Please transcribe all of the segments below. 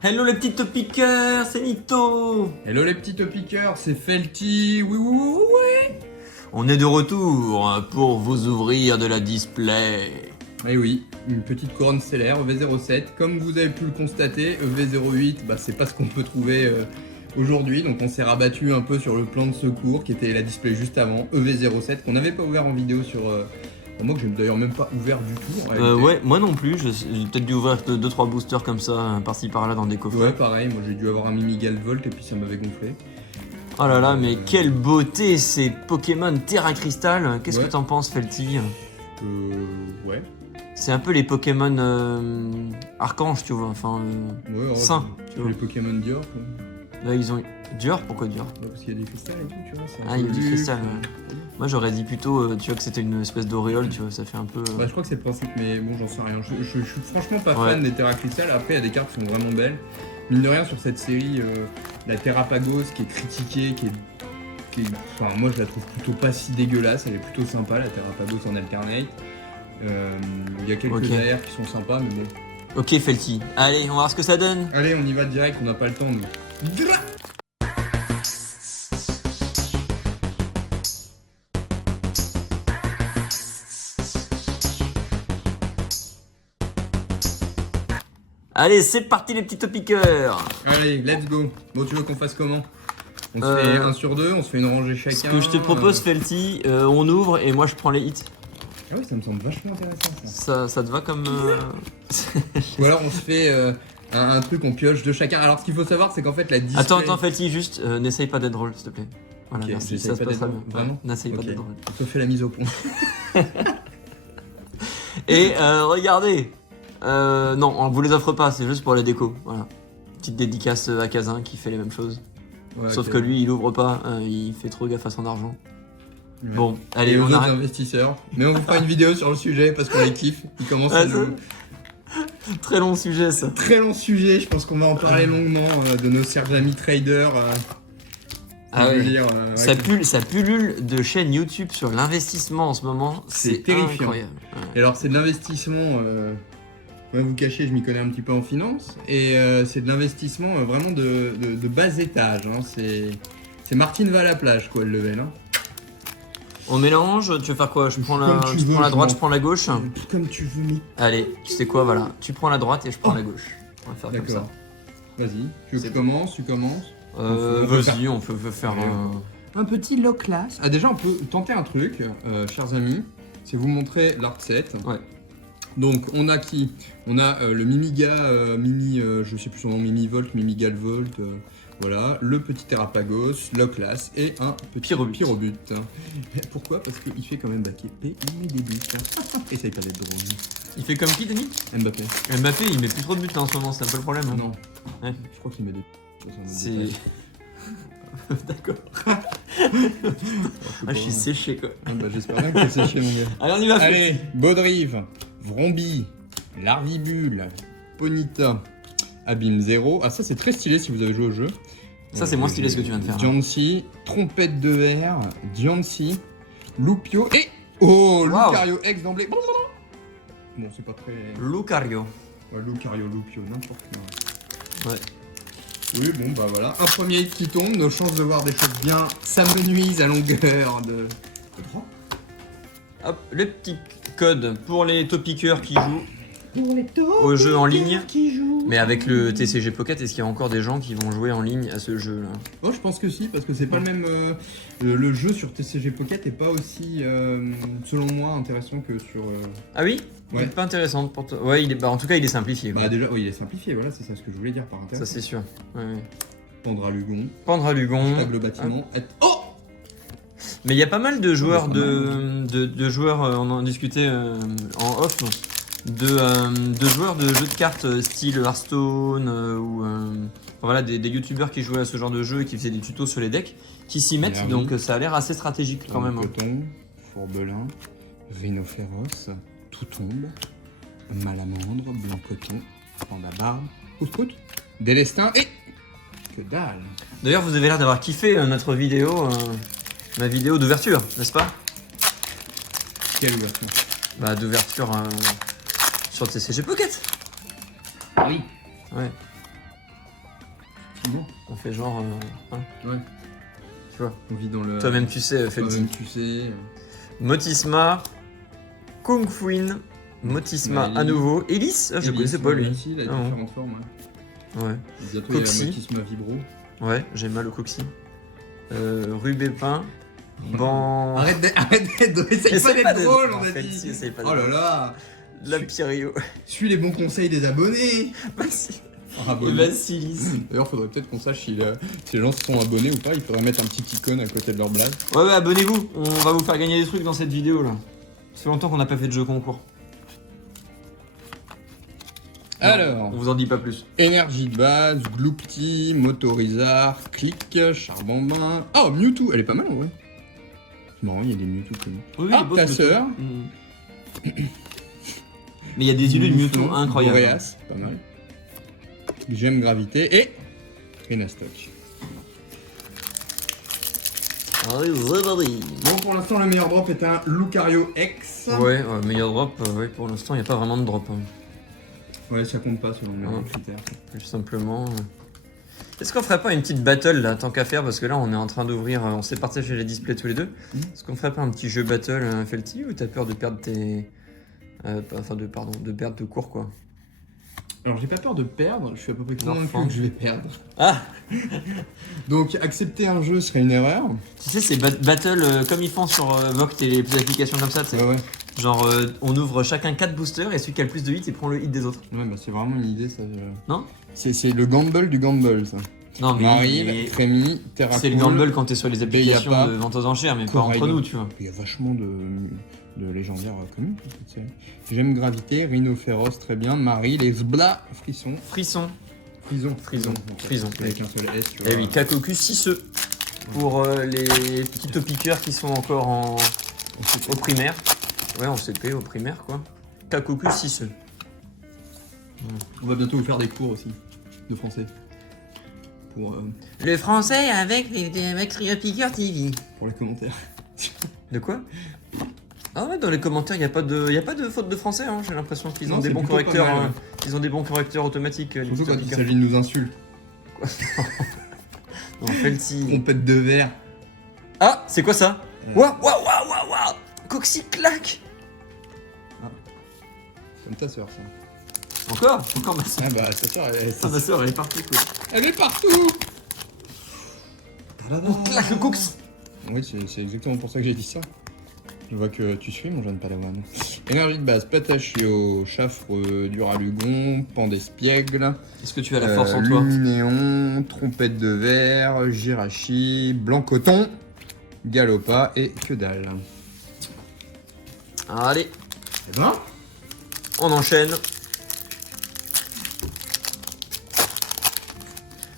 Hello les petits top pickers, c'est Nito. Hello les petits top pickers, c'est Felty. Oui. On est de retour pour vous ouvrir de la display. Et oui, une petite couronne stellaire EV07. Comme vous avez pu le constater, EV08, c'est pas ce qu'on peut trouver aujourd'hui. Donc on s'est rabattu un peu sur le plan de secours qui était la display juste avant, EV07, qu'on n'avait pas ouvert en vidéo sur... moi que j'ai d'ailleurs même pas ouvert du tout en réalité. Ouais, moi non plus, j'ai peut-être dû ouvrir 2-3 boosters comme ça, par-ci par-là dans des coffrets. Ouais, pareil, moi j'ai dû avoir un Mimi Galvolt et puis ça m'avait gonflé. Oh là là, mais quelle beauté ces Pokémon Terra Crystal. Qu'est-ce que t'en penses, Felty? Ouais. C'est un peu les Pokémon archanges, tu vois, enfin saints. Tu vois. Les Pokémon Dior quoi. Là, ils ont Dior, pourquoi Dior? Ouais, parce qu'il y a des cristals et tout, tu vois. Ah, il y a du cristal. Ouais. Moi, j'aurais dit plutôt, tu vois, que c'était une espèce d'auréole, tu vois, ça fait un peu. Je crois que c'est le principe, mais bon, j'en sais rien. Je suis franchement pas fan des Terra Crystal. Après, il y a des cartes qui sont vraiment belles. Mine de rien, sur cette série, la Terrapagos qui est critiquée, enfin, moi je la trouve plutôt pas si dégueulasse. Elle est plutôt sympa, la Terrapagos en alternate. Il y a quelques AR qui sont sympas, mais bon. Ok, Felty. Allez, on va voir ce que ça donne. Allez, on y va direct, on n'a pas le temps, nous. Allez, c'est parti les petits top pickers. Allez, let's go. Bon, tu veux qu'on fasse comment? On se fait 1 sur 2, on se fait une rangée chacun. Ce que je te propose, Felty, on ouvre et moi je prends les hits. Ah oui, ça me semble vachement intéressant ça. Ça te va comme... Ou alors on se fait un truc, on pioche de chacun. Alors ce qu'il faut savoir, c'est qu'en fait la display... Attends, Felty, juste, n'essaye pas d'être drôle, s'il te plaît. Voilà, okay, merci, ça se passera bien. Vraiment N'essaye pas d'être drôle. On se fait la mise au point. Et regardez, non, on vous les offre pas, c'est juste pour la déco, voilà. Petite dédicace à Kazin qui fait les mêmes choses. Ouais, sauf que lui, il ouvre pas, il fait trop gaffe à son argent. Ouais. Bon, allez, et on arrête. Investisseurs. Mais on vous fera une vidéo sur le sujet parce qu'on les kiffe. Il commence à nous... Très long sujet, ça. Très long sujet, je pense qu'on va en parler longuement de nos chers amis traders. Ah oui. Dire, ça pullule de chaînes YouTube sur l'investissement en ce moment. C'est terrifiant. Incroyable. Ouais. Et alors, c'est de l'investissement... On va vous cacher, je m'y connais un petit peu en finance. Et c'est de l'investissement vraiment de bas étage. Hein. C'est Martine va à la plage, quoi, le level. Hein. On mélange, tu veux faire quoi? Je prends la droite, je prends la gauche. Comme tu veux, mais... Allez, tu sais quoi, voilà. Tu prends la droite et je prends la gauche. On va faire comme ça. Vas-y, tu veux que tu commences? Vas-y, on peut faire un petit low class. Ah, déjà, on peut tenter un truc, chers amis. C'est vous montrer l'art set. Ouais. Donc, on a qui? On a le Mimiga, je sais plus son nom, Mimi Volt, Mimi Galvolt. Voilà, le petit Terrapagos, low class et un petit Pyrobut. Pourquoi? Parce qu'il fait quand même baquer P, il met des buts. Essaye pas d'être drôle. Il fait comme qui, Denis? Mbappé. Mbappé, il met plus trop de buts là, en ce moment, c'est un peu le problème. Hein. Non. Ouais. Je crois qu'il met des buts. C'est... D'accord. Je suis séché quoi. J'espère bien que t'es séché mon gars. Allez, on y va. Allez, Baudrive, Vrombi, Larvibule, Ponita, Abîme 0. Ah ça c'est très stylé si vous avez joué au jeu. Ça c'est moins stylé ce que tu viens de faire. Diancie, Trompette de verre, Diancie, Lupio et... Oh, Lucario X d'emblée. Bon c'est pas très... Lucario. Ouais, Lucario, Lupio, n'importe quoi. Ouais. Oui, bon bah voilà, un premier hit qui tombe, nos chances de voir des choses bien s'amenuisent à longueur de drop. Hop, le petit code pour les top pickers qui jouent au jeu en ligne. Mais avec le TCG Pocket, est-ce qu'il y a encore des gens qui vont jouer en ligne à ce jeu là? Oh, je pense que si, parce que c'est pas le même... le jeu sur TCG Pocket est pas aussi, selon moi, intéressant que sur... Ah oui? Ouais. Pas intéressant pour toi. Ouais, en tout cas, il est simplifié. Bah déjà, oui, il est simplifié, voilà, c'est ça ce que je voulais dire par intéressant. Ça c'est sûr. Ouais. Pendralugon. Le bâtiment. Oh! Mais il y a pas mal de joueurs de joueurs, on en discutait en off, de joueurs de jeux de cartes style Hearthstone ou voilà, des youtubeurs qui jouaient à ce genre de jeu et qui faisaient des tutos sur les decks, qui s'y mettent, donc ça a l'air assez stratégique quand même. Coton, Fourbelin, Rhinophéros, Toutombe, Malamandre, Blanc Coton, Panda Barbe, Prout, Délestin et... Que dalle! D'ailleurs, vous avez l'air d'avoir kiffé notre vidéo, ma vidéo d'ouverture, n'est-ce pas? Quelle ouverture? Bah d'ouverture sur TCG Pocket. Ah oui. Ouais. Bon. On fait genre... hein, Ouais. tu vois. On vit dans le... Toi-même tu sais, Felty. Toi-même tu sais. Motisma, Kung Fuin, Motisma Smiley. à nouveau, Elise, je connaissais pas lui. Aussi, il a Ah bon. différentes formes. Ouais. Ouais, Bientôt Coxy. il y a la Motisma Vibro. ouais, j'ai mal au coccyx. Rubépin, Ban... Arrête d'être Essaye pas pas d'être d'être- drôle, on en a fait, dit. si, essaye pas Oh là d'être- là. La Pyrio. Suis les bons conseils des abonnés. Et Abonnés. Vassilis. D'ailleurs, faudrait peut-être qu'on sache si les gens se sont abonnés ou pas. Il faudrait mettre un petit icône à côté de leur blague. Ouais, abonnez-vous, on va vous faire gagner des trucs dans cette vidéo là. Ça fait longtemps qu'on n'a pas fait de jeu concours. Alors, On vous en dit pas plus. énergie de base, Gloopty, Motorizar, Click, Charbambin. Oh, Mewtwo, elle est pas mal en vrai. C'est marrant, il y a des Mewtwo connus. Oui, Ah, ta sœur. Mais il y a des îles de Mewtwo Mouflon, incroyables. Boreas, pas mal. J'aime Gravité et Renastock. Allez, c'est parti. Bon, pour l'instant, le meilleur drop est un Lucario X. Ouais, meilleur drop, ouais, pour l'instant il n'y a pas vraiment de drop. Hein. Ouais, ça compte pas selon mes Ouais. critères. Tout simplement. Est-ce qu'on ferait pas une petite battle là, tant qu'à faire, parce que là on est en train d'ouvrir, on s'est partagé les displays tous les deux. Est-ce qu'on ferait pas un petit jeu battle, Felty, ou t'as peur de perdre tes... de perdre de cours quoi. Alors, j'ai pas peur de perdre, je suis à peu près L'enfant. convaincu que je vais perdre. Ah, Donc, accepter un jeu serait une erreur. tu sais, c'est battle comme ils font sur Voct et les applications comme ça, tu sais. Ouais, ouais. Genre, on ouvre chacun 4 boosters et celui qui a le plus de hits, il prend le hit des autres. Ouais, bah, c'est vraiment une idée, ça. Non? C'est le gamble du gamble, ça. Non, mais Marie, Frémy, Terracool. c'est le gamble quand t'es sur les applications Beyapa, de vente aux enchères, mais pas Corail. entre nous, tu vois. Il y a vachement de légendaires connus, cette série. J'aime Gravité, Rhino Féroce, très bien. Marie, les Zbla, Frisson. Frisson. Frison. Frison. Avec un seul S, tu vois. Eh oui, Kakoku 6 pour les petits topiqueurs qui sont encore au primaire. Ouais, en CP, au primaire, quoi. Kakoku 6 On va bientôt vous faire des cours aussi, de français. Le français avec Trio Piqueur TV. Pour les commentaires. De quoi? Ah ouais, dans les commentaires, il n'y a pas de faute de français, hein. J'ai l'impression qu'ils ont Non, des c'est bons plutôt pas correcteurs. mal, ouais. Ils ont des bons correcteurs automatiques. les Surtout petits quand il topiqueurs. s'agit de nous insulter. Non, Felty. Trompette de verre. Ah, c'est quoi ça? Waouh, waouh, waouh, waouh, waouh! Coxy claque! Comme ta soeur, ça. Encore ma soeur. Ah bah, ta soeur, Ah, ma soeur, elle est partie, quoi. elle est partout. On claque le cox! Oui, c'est exactement pour ça que j'ai dit ça. Je vois que tu suis, mon jeune padawan. Énergie de base, Patachio, Chaffreux, Duralugon, Pandespiègle. Est-ce que tu as la force en toi? Luminéon, Trompette de verre, Jirachi, Blanc Coton, Galopa et que dalle. Allez, C'est bon? on enchaîne.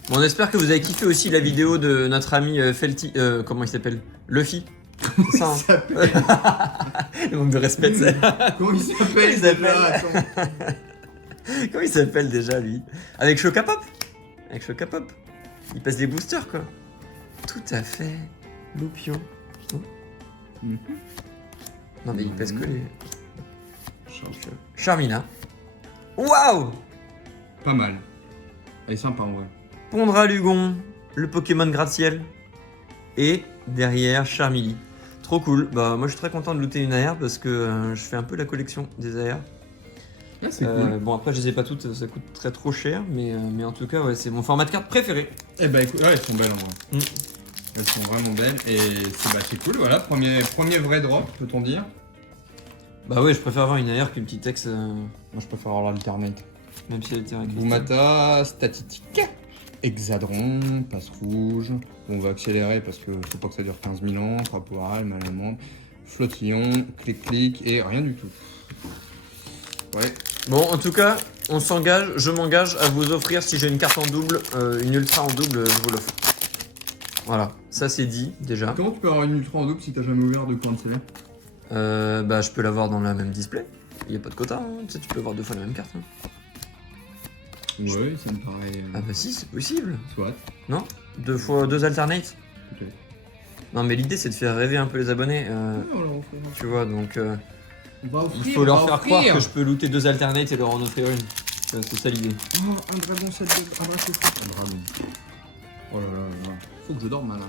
Bon, on espère que vous avez kiffé aussi la vidéo de notre ami Felty. Comment il s'appelle? Luffy. C'est ça, hein. Le manque de respect, c'est. Comment il s'appelle? Comment il s'appelle déjà Attends. Comment il s'appelle déjà, lui? Avec Chocapop. Avec Chocapop. Il passe des boosters, quoi. Tout à fait. Loupion. Mhm. Non, mais il passe que les. Charmina. Waouh! Pas mal. Elle est sympa en vrai. Pondralugon, le Pokémon gratte-ciel. Et derrière, Charmilly. Trop cool. Bah, moi, je suis très content de looter une AR parce que je fais un peu la collection des AR. Ah, c'est cool. Bon, après, je les ai pas toutes, ça coûte trop cher. Mais en tout cas, ouais, c'est mon format de carte préféré. Eh bah écoute, ouais, elles sont belles en vrai. Mm. Elles sont vraiment belles et c'est cool, voilà. Premier vrai drop, peut-on dire. Bah, ouais, je préfère avoir une AR qu'une petite ex, Moi je préfère avoir l'alternate. même si elle était un cristal. Boumata, Statistique, Hexadron, Passe Rouge. Bon, on va accélérer parce que faut pas que ça dure 15 000 ans. Traporal, Malamande, Flottillon, Clic-Clic et rien du tout. Ouais. Bon, en tout cas, on s'engage, je m'engage à vous offrir, si j'ai une carte en double, une ultra en double, je vous l'offre. Voilà, ça c'est dit déjà. Comment tu peux avoir une ultra en double si t'as jamais ouvert de coin de CL? Bah, je peux l'avoir dans la même display. Il n'y a pas de quota, hein. Tu sais, tu peux avoir 2 fois la même carte. Hein. Ouais, ça me paraît. Ah bah si, c'est possible. Soit. Non? 2 fois 2 alternates. Peut-être. Non, mais l'idée c'est de faire rêver un peu les abonnés. Ouais, on leur offrira. Tu vois, donc On va offrir, il faut leur on va faire croire offrir. que je peux looter 2 alternates et leur en offrir une. C'est ça l'idée. Oh, un dragon 7 de. Un dragon. Oh là là là. Faut que je dorme, malin.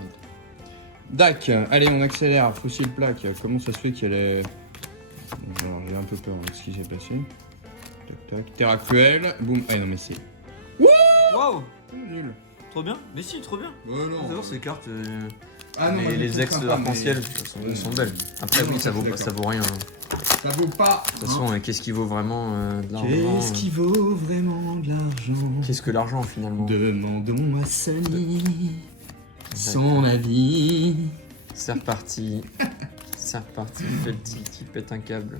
Dac, allez, on accélère. Fossil plaque. Comment ça se fait qu'elle est. Alors, j'ai un peu peur de ce qui s'est passé. Tac, tac. Terre actuelle. Boum. Ah non, mais c'est. Waouh, Nul. trop bien. Mais si, trop bien. Ouais, non. D'abord ces cartes, Ah non, moi, je les trouve ex sympa, arc-en-ciel, mais- elles sont belles. Après Non, oui, non, ça je suis vaut rien. Ça vaut pas. De toute façon, qu'est-ce qui vaut vraiment de l'argent Qu'est-ce qui vaut vraiment de l'argent? Qu'est-ce que l'argent finalement? Demandons à Samy son avis. C'est reparti. C'est reparti. Felty qui pète un câble.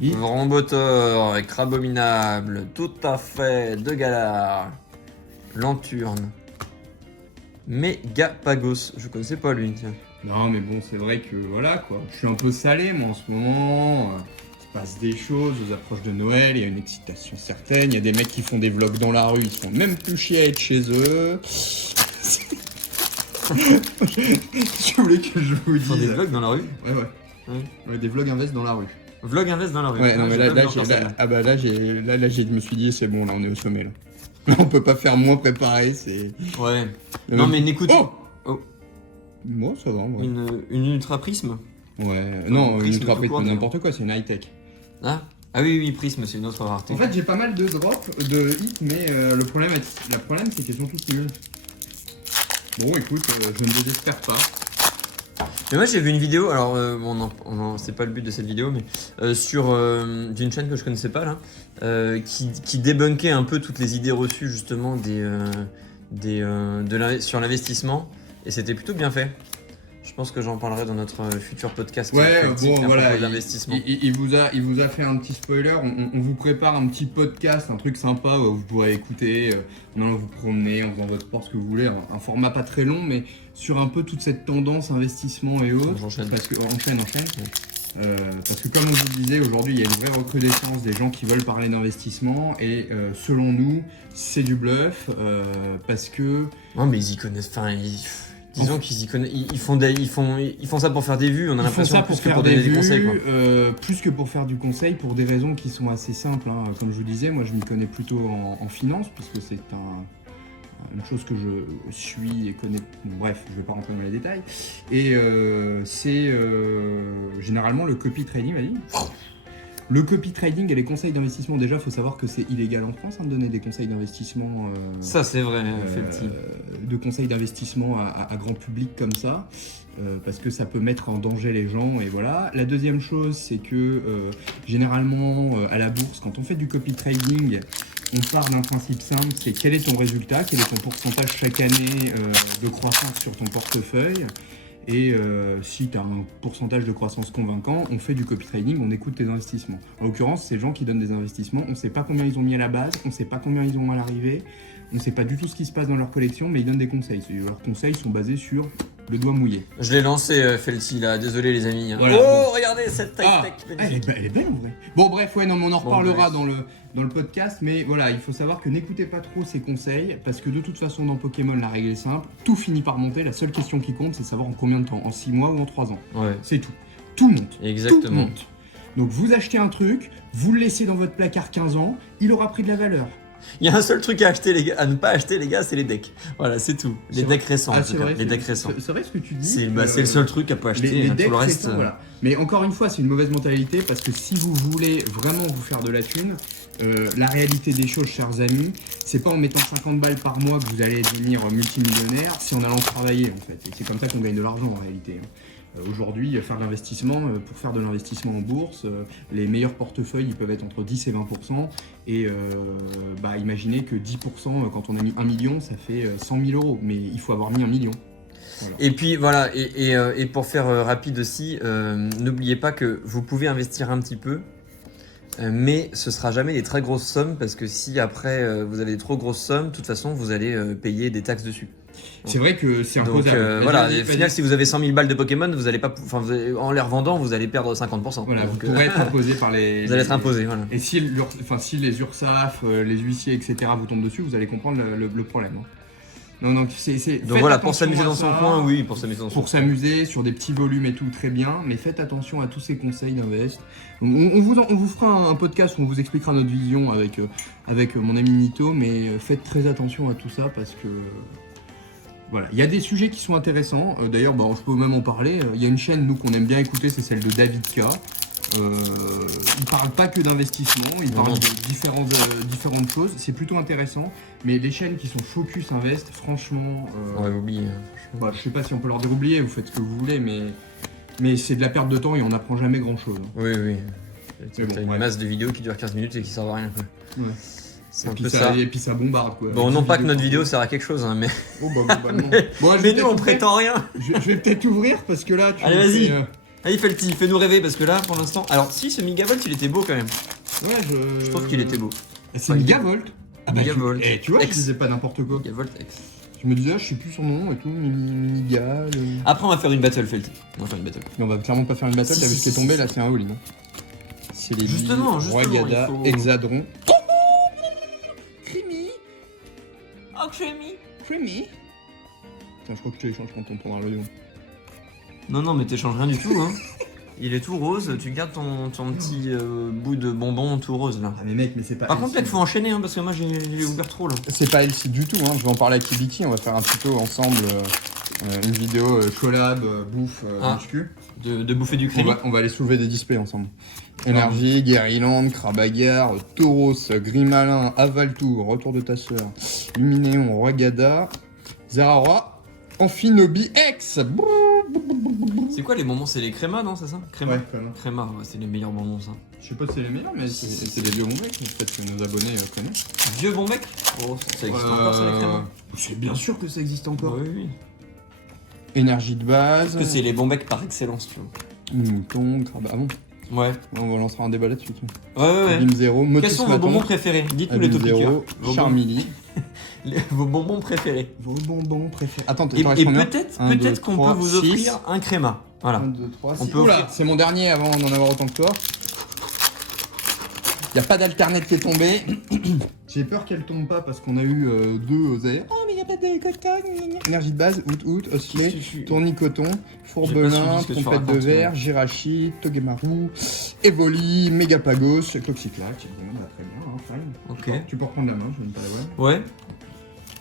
Oui. Vrombotor, Crabominable, tout à fait, De Galar, Lanturne, Megapagos. Je connaissais pas lui, tiens. Non, mais bon, c'est vrai que voilà quoi. Je suis un peu salé moi en ce moment. Il se passe des choses aux approches de Noël. Il y a une excitation certaine. Il y a des mecs qui font des vlogs dans la rue. Ils se font même plus chier à être chez eux. Je voulais que je vous Ils font dise. des vlogs dans la rue. Ouais, des vlogs invest dans la rue. Vlog invest dans la rue. Ouais, non, mais j'ai là, pas là, vu encore celle-là. je me suis dit, c'est bon, là, on est au sommet, là. Là, on peut pas faire moins préparé, c'est. Ouais. Non mais n'écoute. Oh Oh. Moi, ça va, moi. Une ultra prisme. Ouais, non, une prisme ultra tout prisme, court, n'importe quoi, c'est une high-tech. Ah oui, prisme, c'est une autre rareté. En fait, j'ai pas mal de drops, de hits, mais le problème, c'est qu'ils sont tous nuls. Bon, écoute, je ne désespère pas. Mais moi j'ai vu une vidéo, alors c'est pas le but de cette vidéo, mais d'une chaîne que je connaissais pas là, qui débunkait un peu toutes les idées reçues justement sur l'investissement, et c'était plutôt bien fait. Je pense que j'en parlerai dans notre futur podcast. Ouais, politique bon, à voilà, propos de l'investissement. il vous a fait un petit spoiler. On vous prépare un petit podcast, un truc sympa où vous pourrez écouter en allant vous promener, en faisant votre sport, ce que vous voulez. Un format pas très long, mais sur un peu toute cette tendance investissement et autres. J'enchaîne. Parce que enchaîne. Parce que comme on vous le disait, aujourd'hui, il y a une vraie recrudescence des gens qui veulent parler d'investissement et selon nous, c'est du bluff parce que. Non mais ils y connaissent. Enfin, disons qu'ils y connaissent. Ils font ça pour faire des vues. On a l'impression plus que pour donner des conseils. Quoi. Plus que pour faire du conseil, pour des raisons qui sont assez simples. Hein. Comme je vous disais, moi je m'y connais plutôt en finance, puisque c'est une chose que je suis et connais. Bon, bref, je ne vais pas rentrer dans les détails. Et c'est généralement le copy trading, vas-y. Le copy trading et les conseils d'investissement, déjà, il faut savoir que c'est illégal en France de donner des conseils d'investissement. Ça, c'est vrai, effectivement. De conseils d'investissement à grand public comme ça. Parce que ça peut mettre en danger les gens et voilà. La deuxième chose, c'est que généralement à la bourse, quand on fait du copy trading, on part d'un principe simple, c'est quel est ton résultat, quel est ton pourcentage chaque année de croissance sur ton portefeuille. Et si tu as un pourcentage de croissance convaincant, on fait du copy trading, on écoute tes investissements. En l'occurrence, ces gens qui donnent des investissements, on ne sait pas combien ils ont mis à la base, on ne sait pas combien ils ont à l'arrivée, on ne sait pas du tout ce qui se passe dans leur collection, mais ils donnent des conseils. Leurs conseils sont basés sur le doigt mouillé. Je l'ai lancé, Felty, là. Désolé, les amis. Voilà, oh, bon. regardez cette tech Elle est belle en vrai. Bon, bref, ouais, non, mais on en reparlera bref. dans le podcast, mais voilà, il faut savoir que n'écoutez pas trop ces conseils, parce que de toute façon, dans Pokémon, la règle est simple, tout finit par monter, la seule question qui compte, c'est savoir en combien de temps, en 6 mois ou en 3 ans. Ouais, C'est tout. Tout monte. exactement. Tout monte. Donc vous achetez un truc, vous le laissez dans votre placard 15 ans, il aura pris de la valeur. Il y a un seul truc à acheter, les gars, à ne pas acheter, les gars, c'est les decks. Voilà, c'est tout. Les C'est decks récents, en tout cas. Les c'est- decks récents. C'est vrai ce que tu dis. C'est le seul truc à pas acheter. Les tout decks le reste. récents, voilà. Mais encore une fois, c'est une mauvaise mentalité parce que si vous voulez vraiment vous faire de la thune, la réalité des choses, chers amis, c'est pas en mettant 50 balles par mois que vous allez devenir multimillionnaire, c'est en allant travailler en fait. Et c'est comme ça qu'on gagne de l'argent en réalité. Aujourd'hui, faire de l'investissement, pour faire de l'investissement en bourse, les meilleurs portefeuilles ils peuvent être entre 10 et 20%. Et imaginez que 10%, quand on a mis 1 million, ça fait 100 000 euros. Mais il faut avoir mis 1 million. Voilà. Et puis voilà, et pour faire rapide aussi, n'oubliez pas que vous pouvez investir un petit peu, mais ce sera jamais des très grosses sommes parce que si après vous avez des trop grosses sommes, de toute façon vous allez payer des taxes dessus. C'est vrai que c'est Donc imposable. Vas-y, voilà, vas-y, au final, si vous avez 100 000 balles de Pokémon, vous allez pas, en les revendant, vous allez perdre 50%. Voilà, vous Donc, pourrez être imposé par les. vous allez être imposé, voilà. Et si les URSAF, les huissiers, etc. vous tombent dessus, vous allez comprendre le problème. Hein. Non, c'est. Donc voilà, pour s'amuser dans son coin, oui, pour s'amuser dans son Pour coin. s'amuser sur des petits volumes et tout, très bien, mais faites attention à tous ces conseils d'invest. On vous fera un podcast où on vous expliquera notre vision avec mon ami Nito, mais faites très attention à tout ça parce que Voilà, il y a des sujets qui sont intéressants. D'ailleurs, bah, je peux même en parler. Il y a une chaîne, nous, qu'on aime bien écouter, c'est celle de David K. Il parle pas que d'investissement, il parle de différentes choses. C'est plutôt intéressant. Mais les chaînes qui sont Focus Invest, franchement... On va oublier. Bah, je sais pas si on peut leur dire oublier, vous faites ce que vous voulez, mais c'est de la perte de temps et on n'apprend jamais grand-chose. Oui, oui. Mais bon, T'as une masse de vidéos qui durent 15 minutes et qui servent à rien. Quoi. Ouais. C'est un peu ça. Et puis ça bombarde quoi. Bon, non pas que notre vidéo sert à quelque chose, hein, mais... Oh bah globalement. Bon, mais nous on prétend rien. Je vais peut-être ouvrir parce que là tu... Allez vas-y. Allez Felty, fais-nous rêver parce que là pour l'instant... Alors si ce Megavolt il était beau quand même. Ouais je trouve qu'il était beau. C'est Megavolt. Ah bah Megavolt. Tu vois, je disais pas n'importe quoi. Megavolt X. Je me disais, je sais plus son nom et tout, Minigal... Après on va faire une battle Felty. On va faire une battle. Mais on va clairement pas faire une battle, t'as vu ce qui est tombé là, c'est un all-in. C'est les justement, Royada, il faut... Hexadron. Oh Creamy. Creamy. Tiens, je crois que tu échanges quand on prendra le lion. Non mais t'échanges rien du tout hein. Il est tout rose, tu gardes ton petit bout de bonbon tout rose là. Ah mais mec, mais c'est pas... Par contre là il faut enchaîner hein, parce que moi j'ai ouvert trop là. C'est pas LC du tout, hein. Je vais en parler à Kibiki, on va faire un tuto ensemble, une vidéo collab, bouffe, muscu. De bouffer du crédit. On va aller soulever des displays ensemble. Énergie, Guériland, Krabagar, Tauros, Grimalin, Avaltour, Retour de ta sœur, Luminéon, Roigada, Zerara, Amphinobi X. C'est quoi les bonbons? C'est les crémas, non? C'est ça? Créma. Ouais, Créma, ouais, c'est les meilleurs bonbons ça. Je sais pas si c'est les meilleurs, mais c'est des vieux bons mecs, peut-être que nos abonnés connaissent. Vieux bon mec? Oh, ça existe encore ça les crémas? C'est bien sûr que ça existe encore. Oui, oui. Énergie de base. Parce que c'est les bons mecs par excellence, tu vois. Mouton, Krabagar. Ah bon? Ouais. On lancera un débat là-dessus. Ouais. Bim 0, Quels sont vos bonbons préférés? Dites-nous les top pickers. Charmilly. Vos bonbons préférés. Vos bonbons préférés. Attends, et peut-être qu'on peut vous offrir un créma. Voilà. 1, 2, 3, 6. On peut Oula, c'est mon dernier avant d'en avoir autant que toi. Il n'y a pas d'alternate qui est tombé. J'ai peur qu'elle tombe pas parce qu'on a eu deux oseilles. Oh mais il n'y a pas de énergie de base, out, oscillé, tournicoton, fourbelin, trompette de verre, Jirachi, Togemaru, Evoli, Megapagos, Cloxiclac. Très bien, hein, fine. Ok. Tu peux reprendre la main, je viens de pas la web. Ouais.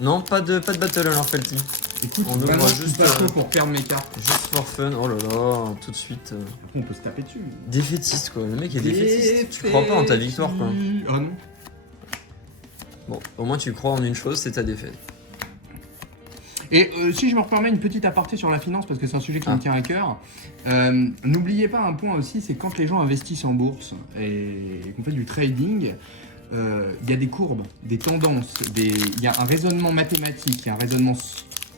Non, pas de battle alors Felty. Écoute, on ouvre juste pas chaud pour perdre mes cartes. Juste for fun. Oh là là, tout de suite. Après, on peut se taper dessus. Défaitiste quoi, le mec est défaitiste. Je crois pas en ta victoire quoi. Ah non. Bon, au moins tu crois en une chose, c'est ta défaite. Et si je me permets une petite aparté sur la finance, parce que c'est un sujet qui me tient à cœur, n'oubliez pas un point aussi, c'est quand les gens investissent en bourse et qu'on fait du trading, il y a des courbes, des tendances, il y a un raisonnement mathématique, il y a un raisonnement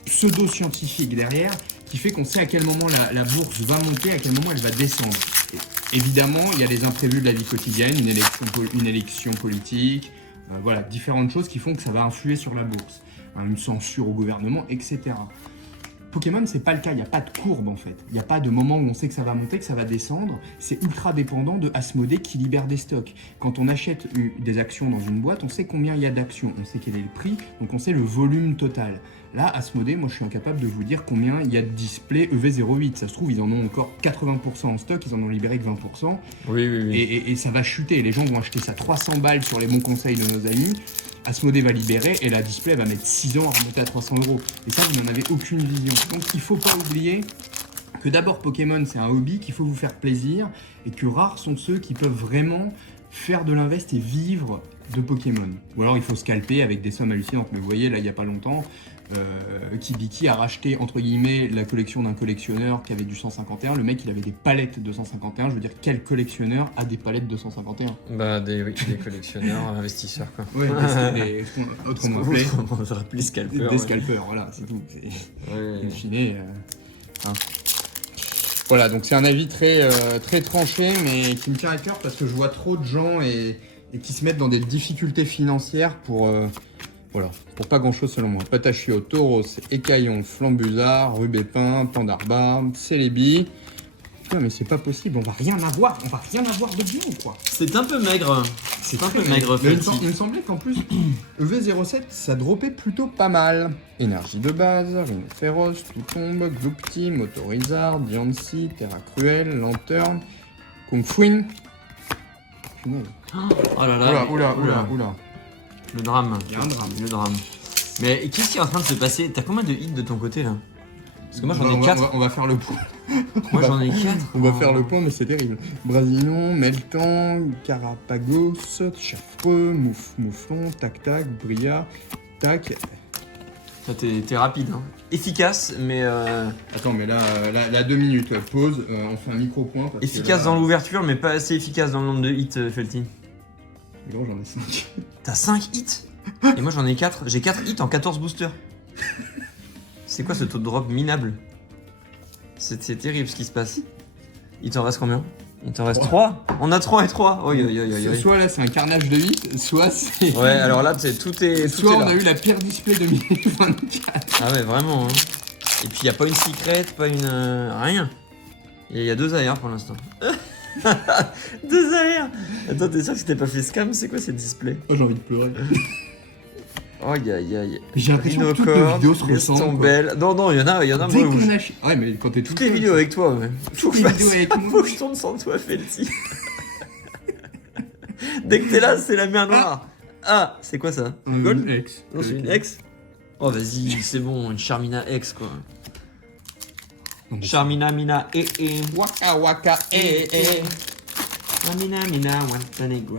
pseudo-scientifique derrière qui fait qu'on sait à quel moment la bourse va monter, à quel moment elle va descendre. Et évidemment, il y a les imprévus de la vie quotidienne, une élection politique, voilà, différentes choses qui font que ça va influer sur la bourse. Une censure au gouvernement, etc. Pokémon, c'est pas le cas, il n'y a pas de courbe en fait. Il n'y a pas de moment où on sait que ça va monter, que ça va descendre. C'est ultra dépendant de Asmodée qui libère des stocks. Quand on achète des actions dans une boîte, on sait combien il y a d'actions, on sait quel est le prix, donc on sait le volume total. Là, Asmodée, moi je suis incapable de vous dire combien il y a de displays EV08. Ça se trouve, ils en ont encore 80% en stock, ils en ont libéré que 20%. Oui. Et ça va chuter. Les gens vont acheter ça 300 balles sur les bons conseils de nos amis. Asmodée va libérer et la display va mettre 6 ans à remonter à 300 €. Et ça, vous n'en avez aucune vision. Donc il ne faut pas oublier que d'abord Pokémon, c'est un hobby, qu'il faut vous faire plaisir et que rares sont ceux qui peuvent vraiment faire de l'invest et vivre de Pokémon. Ou alors il faut scalper avec des sommes hallucinantes. Mais vous voyez, là, il n'y a pas longtemps, Kibiki a racheté, entre guillemets, la collection d'un collectionneur qui avait du 151. Le mec, il avait des palettes de 151. Je veux dire, quel collectionneur a des palettes de 151? Bah, des collectionneurs, investisseurs, quoi. Ouais, autrement appelé. On va appeler scalpeurs. Des scalpeurs, voilà, c'est tout. Ouais. In fine, hein. Voilà, donc c'est un avis très, très tranché, mais qui me tient à cœur parce que je vois trop de gens et qui se mettent dans des difficultés financières pour pas grand chose selon moi. Patachio, Tauros, Écaillon, Flambuzard, Rubépin, Pandarbarbe, Celebi. Putain, mais c'est pas possible, on va rien avoir de bien ou quoi? C'est un peu maigre. C'est un peu maigre, mais Felty. il me semblait qu'en plus, EV07, ça droppait plutôt pas mal. Énergie de base, Rhino Féroce, Toutombe, Gloopty, Motorizard, Diancie, Terra Cruel, Lanterne, Kung Fuin. Oh là là. Oula. Le drame. Il y a un drame. Le drame. Mais qu'est-ce qui est en train de se passer? T'as combien de hits de ton côté là? Parce que moi j'en ai on 4. on va faire le point. Moi j'en ai 4. On va faire le point, mais c'est terrible. Brasillon, Meltan, Carapagos, Chaffreux, Mouflon, Tac Tac, Bria, Tac. Ça t'es rapide, hein. Efficace, mais Attends, mais là 2 minutes, pause, on fait un micro-point. efficace dans l'ouverture, mais pas assez efficace dans le nombre de hits, Felty. Gros, j'en ai 5. T'as 5 hits? Et moi j'en ai 4. J'ai 4 hits en 14 boosters. C'est quoi ce taux de drop minable? C'est terrible ce qui se passe. Il t'en reste combien? Il t'en reste 3. On a 3 et 3. Oi, oi, oi, oi, oi. Soit là c'est un carnage de 8, soit c'est. Ouais, alors là, tout est Soit on là. a eu la pire display 2024. Ah ouais, vraiment. Hein. Et puis il a pas une secret, pas une. Rien. Il y a 2 AR pour l'instant. 2 AR. Attends, t'es sûr que c'était pas fait scam? C'est quoi ces displays? Oh, j'ai envie de pleurer. Aïe aïe aïe. J'ai l'impression que toutes nos vidéos se ressemblent. Belle. Non, il y en a Dès moi. qu'on a ouais, mais quand t'es tout Toutes les seul, vidéos avec toi, ouais. Toutes les vidéos avec moi. Faut que je tourne sans toi, Felty. Dès que t'es là, c'est la mer noire. Ah, c'est quoi ça? Une gold? ex. Non, c'est une ex? Oh, vas-y, c'est bon, une Charmina ex, quoi. Charmina mina Waka waka Charmina mina Montenegro.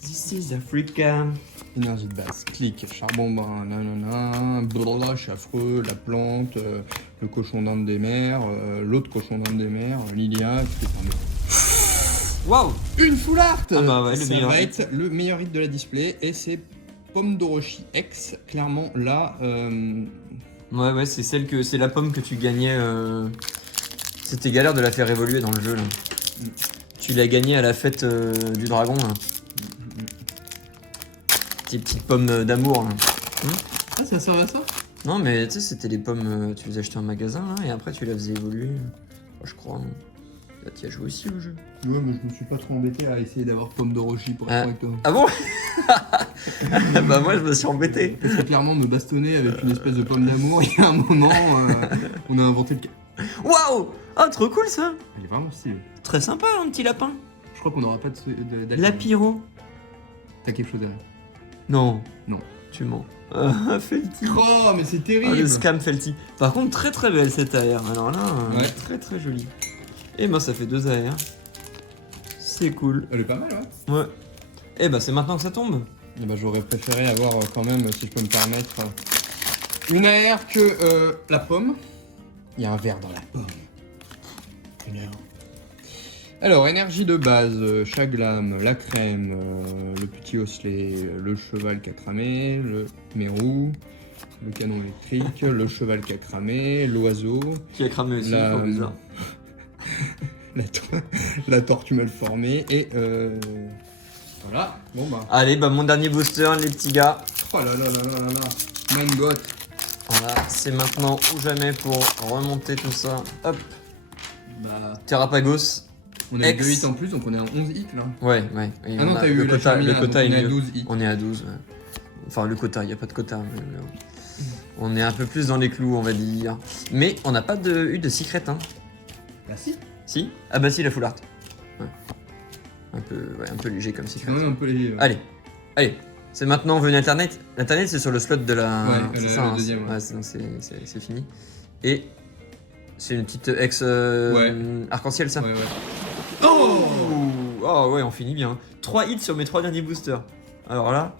This is Africa. Énergie de base, clic, charbon brun, nanana, blablabla, chaffreux, la plante, le cochon d'Inde des mers, l'autre cochon d'Inde des mers, Lilia, qui est un Waouh! Une full art. Ah bah ouais, le Ça meilleur va hit. être le meilleur hit de la display et c'est Pomme d'Orochi X. Clairement là, Ouais, c'est la pomme que tu gagnais. C'était galère de la faire évoluer dans le jeu là. Tu l'as gagnée à la fête du dragon là. Tes petites pommes d'amour là. ah ça sert à ça. Non mais tu sais c'était les pommes, tu les achetais en magasin là et après tu les faisais évoluer. Je crois. Hein. Là tu as joué aussi au jeu. Ouais, mais je me suis pas trop embêté à essayer d'avoir Pomme d'Orochi pour Ah. être avec toi. Ah bon? Bah moi je me suis embêté. Parce que clairement me bastonner avec une espèce de pomme d'amour, il y a un moment, on a inventé le cas. Waouh! Ah trop cool ça! Elle est vraiment stylée. Très sympa un petit lapin. Je crois qu'on aura pas de Lapiro. T'as quelque chose à dire? Non. Non. Tu mens. Felty. Oh, mais c'est Ah, terrible. le scam Felty. Par contre, très très belle cette AR. Alors là, Ouais. très très jolie. Et moi, ça fait 2 AR. C'est cool. Elle est pas mal, ouais. Ouais. Et bah, c'est maintenant que ça tombe. Et bah, j'aurais préféré avoir quand même, si je peux me permettre, une AR que la pomme. Il y a un verre dans la pomme. Une AR. Alors, énergie de base, Chaglam, la crème, le petit osselet, le cheval qui a cramé, le mérou, le canon électrique, le cheval qui a cramé, l'oiseau, Qui a cramé aussi, La- trop bizarre. la tortue mal formée et voilà. Bon bah. Allez, bah, mon dernier booster, les petits gars. Oh là là là là là là. Mein Gott. Voilà, c'est maintenant ou jamais pour remonter tout ça. Hop, Bah. Terrapagos. On a eu Ex. 2 hits en plus, donc on est à 11 hits là. Ouais. Et Ah non, on a- t'as eu le la quota, Charmina, le quota donc est on est à mieux. 12 hits. On est à 12. Ouais. Enfin, le quota, il n'y a pas de quota. Mais on est un peu plus dans les clous, on va dire. Mais on n'a pas eu de secret, hein. Bah si. Si? Ah bah si, la full art. Ouais. Un peu léger comme C'est secret. quand même un peu léger. Allez. C'est maintenant venu Internet. Internet, c'est sur le slot de la. Ouais, c'est le ça, hein. deuxième, ouais. Ouais, sinon c'est fini. Et c'est une petite ex Ouais. arc-en-ciel, ça. Ouais, ouais. Oh ouais, on finit bien. 3 hits sur mes 3 derniers boosters. Alors là.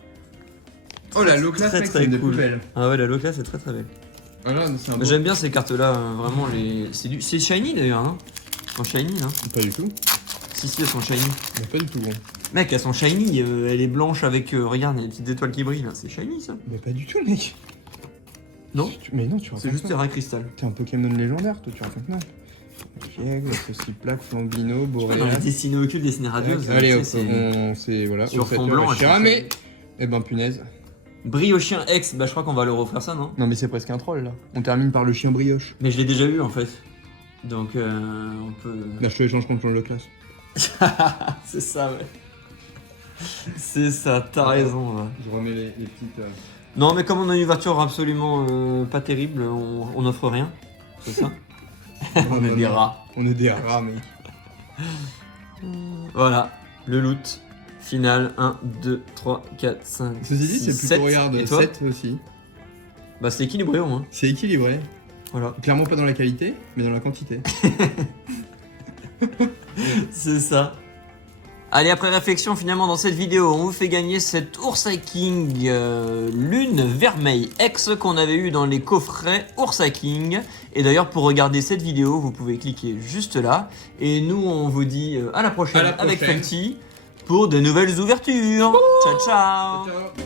Oh la low class, très, mec, très c'est une des cool. plus belles. Ah ouais, la low class est très très belle. Ah là, c'est un beau. J'aime bien ces cartes-là, vraiment les. C'est shiny d'ailleurs, hein. Elles sont shiny, hein. Pas du tout. Si, elles sont shiny. Mais pas du tout, gros. Mec, elles sont shiny, elle est blanche avec. Regarde, il y a des petites étoiles qui brillent là, c'est shiny ça. Mais pas du tout, mec. Non. Mais non, tu racontes C'est juste pas. des rails cristal. T'es un Pokémon légendaire, toi, tu racontes non. Diègue, ceci plaque, Flambino, Dans les Boréal. dessinées occultes, dessinées radieuses. Allez, tu hop, sais, c'est- on c'est voilà. sur au fond fait, blanc, Chien, elles sont mais eh ben punaise. Briochien X, bah je crois qu'on va leur offrir ça, non? Non mais c'est presque un troll là. On termine par le chien brioche. Mais je l'ai déjà eu en fait. Donc on peut. Là je te l'échange contre le classe. C'est ça, ouais. C'est ça, t'as raison. Ouais. Je remets les petites. Non, mais comme on a une ouverture absolument pas terrible, on offre rien. C'est ça? On est des rats. On est des rats, mec. Voilà, le loot. Finale 1, 2, 3, 4, 5. Ceci dit, c'est 6, plutôt, regarde, Et toi 7 aussi. Bah, c'est équilibré au moins. C'est équilibré. Voilà. Clairement pas dans la qualité, mais dans la quantité. C'est ça. Allez, après réflexion, finalement, dans cette vidéo, on vous fait gagner cette Ursa King Lune Vermeil X qu'on avait eu dans les coffrets Ursa King. Et d'ailleurs, pour regarder cette vidéo, vous pouvez cliquer juste là. Et nous, on vous dit à la prochaine, avec Felty pour de nouvelles ouvertures. Ciao, ciao. Ciao.